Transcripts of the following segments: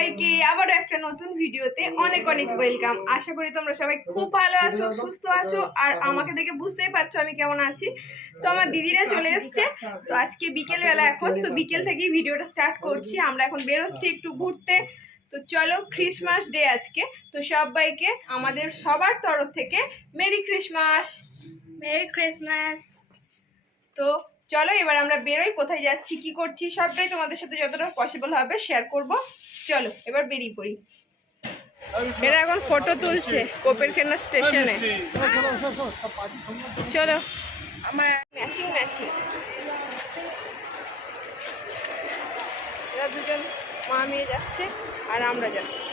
সবাইকে আবারও একটা নতুন ভিডিওতে অনেক অনেক ওয়েলকাম। আশা করি তোমরা সবাই খুব ভালো আছো, সুস্থ আছো, আর আমাকে দেখে বুঝতেই পারছো আমি কেমন আছি। তো আমার দিদিরা চলে এসছে, তো আজকে বিকেল বেলা, এখন তো বিকেল থেকেই ভিডিওটা স্টার্ট করছি। আমরা এখন বেরোচ্ছি একটু ঘুরতে। তো চলো, ক্রিসমাস ডে আজকে, তো সবাইকে আমাদের সবার তরফ থেকে মেরি ক্রিসমাস। Merry Christmas. তো চলো এবার আমরা বেরোই, কোথায় যাচ্ছি, কি করছি, সবটাই তোমাদের সাথে যতটা পসিবল হবে শেয়ার করব। চলো এবার বেরিয়ে পড়ি। এরা এখন ফটো তুলছে কোপেরখেনা স্টেশনে। চলো, আমার ম্যাচিং ম্যাচিং। এরা দুজন মা মেয়ে যাচ্ছে আর আমরা যাচ্ছি।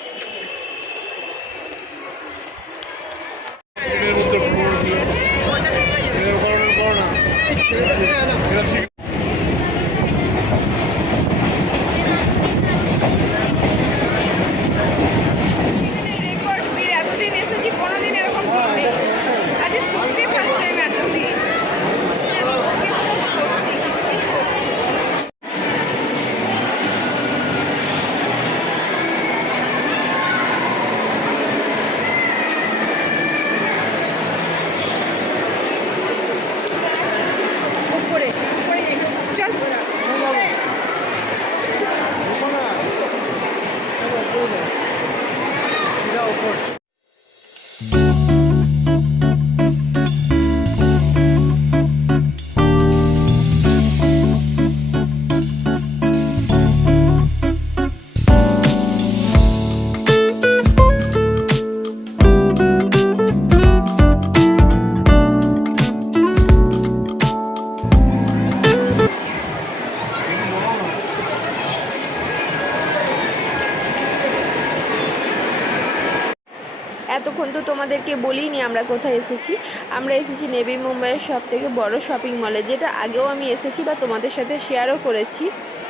এতক্ষণ তো তোমাদেরকে বলিনি আমরা কোথায় এসেছি। আমরা এসেছি নেভি মুম্বাইয়ের সব থেকে বড় শপিং মলে, যেটা আগেও আমি এসেছি বা তোমাদের সাথে শেয়ারও করেছি।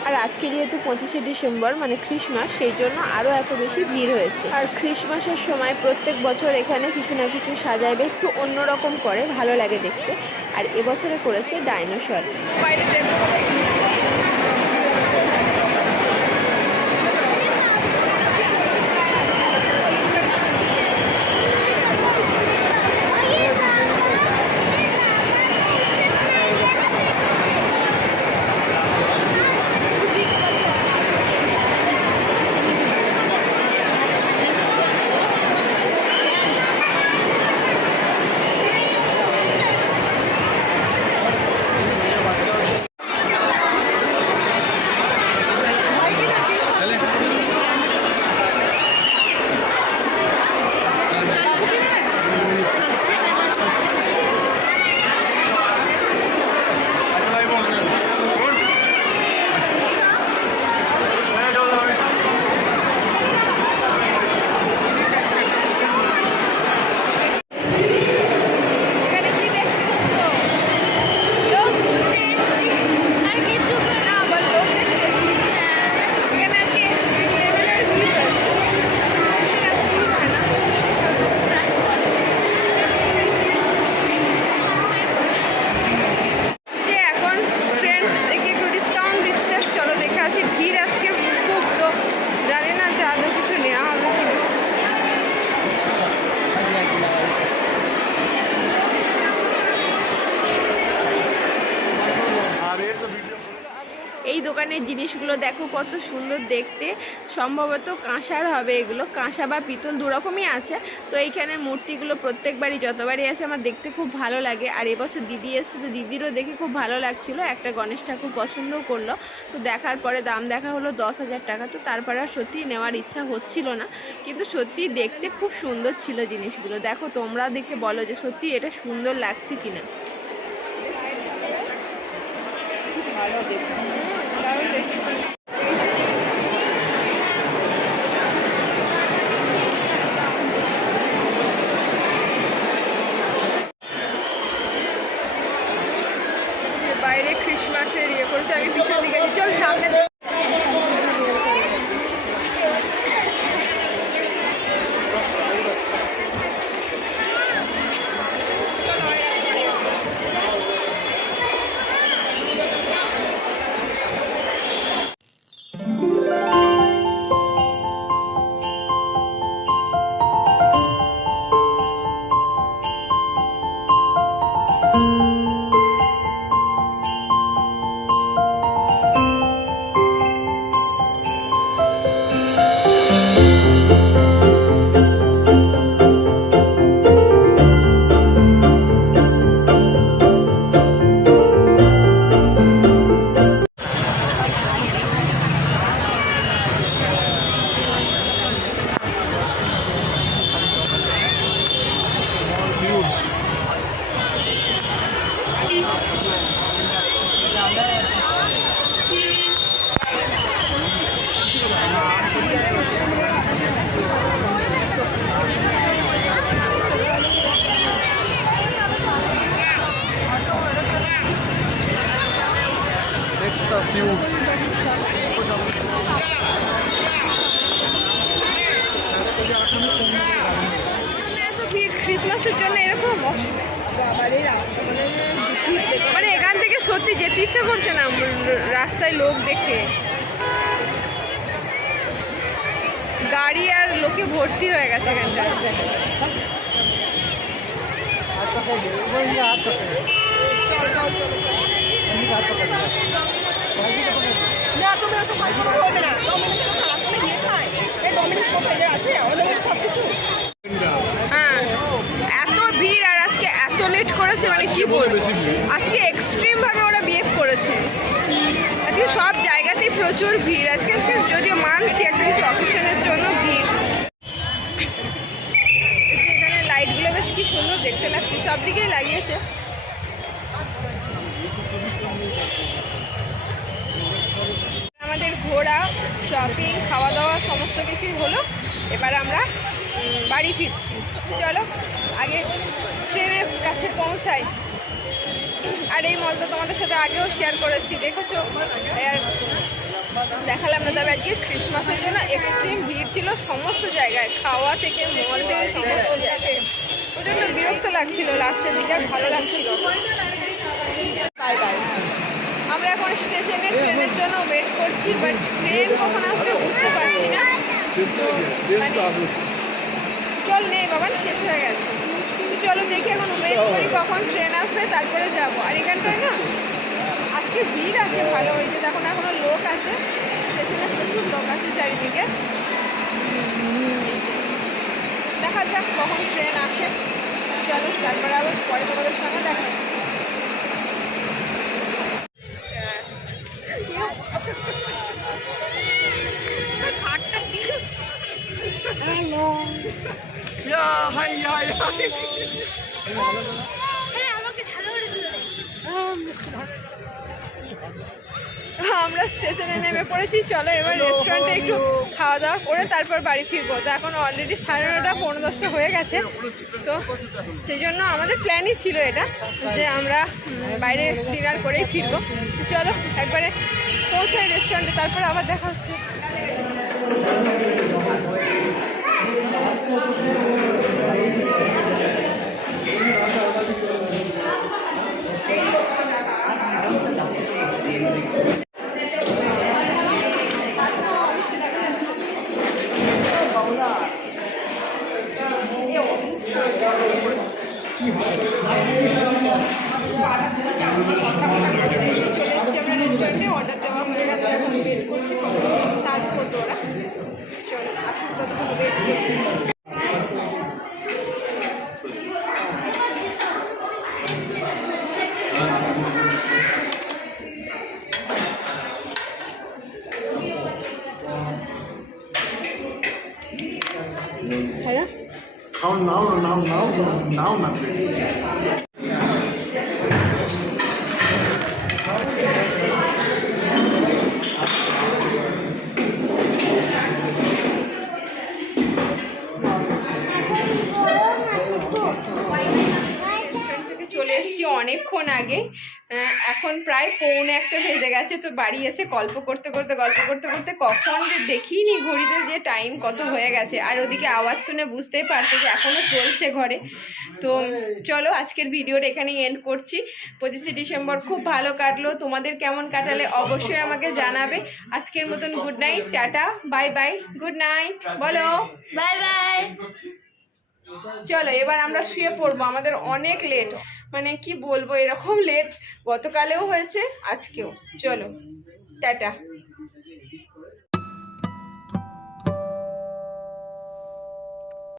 আর আজকে যেহেতু 25শে ডিসেম্বর মানে ক্রিসমাস, সেই জন্য আরও এত বেশি ভিড় হয়েছে। আর ক্রিসমাসের সময় প্রত্যেক বছর এখানে কিছু না কিছু সাজাইবে, একটু অন্যরকম করে, ভালো লাগে দেখতে। আর এবছরে করেছে ডাইনোসর। বাইরে দেখো, এই দোকানের জিনিসগুলো দেখো কত সুন্দর দেখতে। সম্ভবত কাঁসার হবে এগুলো, কাঁসা বা পিতল দুরকমই আছে। তো এইখানের মূর্তিগুলো প্রত্যেকবারই যতবারই আসে আমার দেখতে খুব ভালো লাগে। আর এবছর দিদি এসছে, তো দিদিরও দেখে খুব ভালো লাগছিলো। একটা গণেশ ঠাকুর পছন্দও করলো। তো দেখার পরে দাম দেখা হলো 10,000 টাকা। তো তারপরে আর সত্যিই নেওয়ার ইচ্ছা হচ্ছিল না, কিন্তু সত্যি দেখতে খুব সুন্দর ছিল জিনিসগুলো। দেখো তোমরা দেখে বলো যে সত্যি এটা সুন্দর লাগছে কিনা। ভালো দেখো, বাইরে ক্রিসমাসের ইয়ে করছে, আমি পিছন দিকে চল সামনে। এত ভিড় ক্রিসমাসের জন্য এরকম মানে এখান থেকে সত্যি যেতে ইচ্ছা করছে না রাস্তায় লোক দেখে। গাড়ি আর লোকে ভর্তি হয়ে গেছে এখানটা। না তুমি হবে না, হ্যাঁ এত ভিড় আর আজকে এত লেট করেছে মানে কি বলবো, আজকে এক্সট্রিম ভাবে ওরা বিহেভ করেছে। আজকে সব জায়গাতেই প্রচুর ভিড়। আজকে যদিও মানছি একটা কিছু অকেশনের জন্য ভিড়। এখানে লাইটগুলো বেশ কি সুন্দর দেখতে লাগছে, সব দিকেই লাগিয়েছে। আমাদের ঘোরা, শপিং, খাওয়া দাওয়া সমস্ত কিছুই হলো। এবার আমরা বাড়ি ফিরছি। চলো আগে ট্রেনের কাছে পৌঁছাই। আর এই মল তো তোমাদের সাথে আগেও শেয়ার করেছি, দেখেছো। আর দেখালাম না, তবে আজকে ক্রিসমাসের জন্য এক্সট্রিম ভিড় ছিল সমস্ত জায়গায়, খাওয়া থেকে মল থেকে সমস্ত জায়গায়। ওই জন্য বিরক্ত লাগছিল লাস্টের দিকে, আর ভালো লাগছিল। Bye bye. আমরা এখন স্টেশনে ট্রেনের জন্য ওয়েট করছি, বাট ট্রেন কখন আসবে বুঝতে পারছি না। তো মানে চল নেই বাবা, শেষ হয়ে গেছে। তো চলো দেখি, এখন ওয়েট করি কখন ট্রেন আসবে, তারপরে যাব। আর এখানটায় না আজকে ভিড় আছে ভালো, ওই যে দেখো না এখনো লোক আছে স্টেশনে, প্রচুর লোক আছে চারিদিকে। দেখা যাক কখন ট্রেন আসে। চলো তারপরে আবার পরে তোমাদের সঙ্গে দেখা হচ্ছে। আমরা স্টেশনে নেমে পড়েছি। চলো এবার রেস্টুরেন্টে একটু খাওয়া দাওয়া করে তারপর বাড়ি ফিরবো। তো এখন অলরেডি 9:30 9:10 হয়ে গেছে। তো সেই জন্য আমাদের প্ল্যানই ছিল এটা, যে আমরা বাইরে ডিনার করেই ফিরবো। চলো একবারে পৌঁছাই রেস্টুরেন্টে, তারপর আবার দেখা হচ্ছে। রেস্টুরেন্টে অর্ডার দেওয়া হয়ে গেছে, এখন ওয়েট করছি কখন সার্ভ করবো ওরা। চলো আসুন, ততক্ষণ ওয়েট করবো। Hello Now, nothing. চলে এসেছি অনেকক্ষণ আগে, এখন প্রায় 1:45 বেজে গেছে। তো বাড়ি এসে গল্প করতে করতে কখন যে দেখিনি ঘড়িতে যে টাইম কত হয়ে গেছে। আর ওদিকে আওয়াজ শুনে বুঝতেই পারছো যে এখনও চলছে ঘরে। তো চলো আজকের ভিডিওটা এখানেই এন্ড করছি। 25শে ডিসেম্বর খুব ভালো কাটলো, তোমাদের কেমন কাটালে অবশ্যই আমাকে জানাবে। আজকের মতন good night, tata, bye bye, good night বলো। Bye bye. চলো এবার আমরা শুয়ে পড়বো, আমাদের অনেক লেট, মানে কি বলবো, এরকম লেট গতকালেও হয়েছে আজকেও। চলো টাটা।